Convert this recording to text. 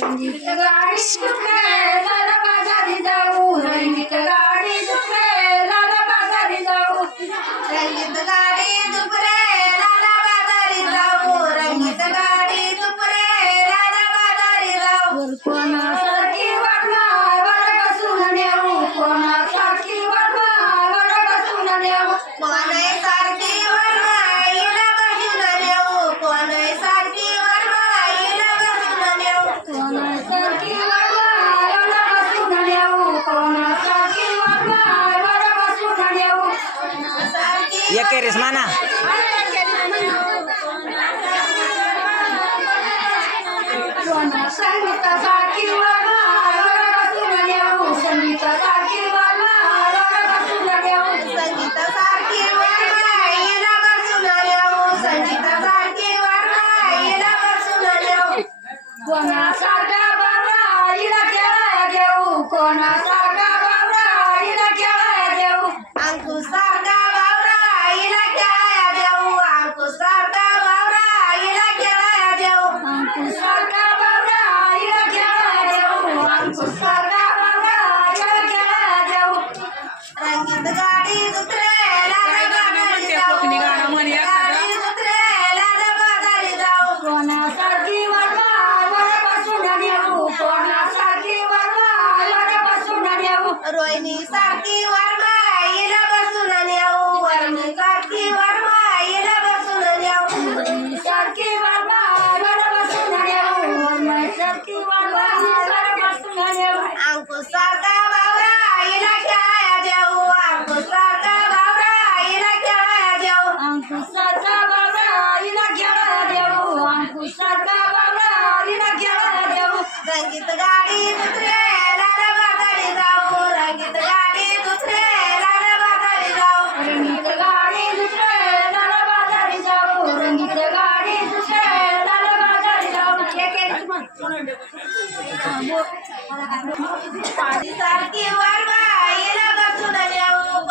Karşılıklı एकेरीस माना कोणासारखा बरा इला केला देऊ कोणासारखा पाणी सारखी वर बाईला बसून जाऊ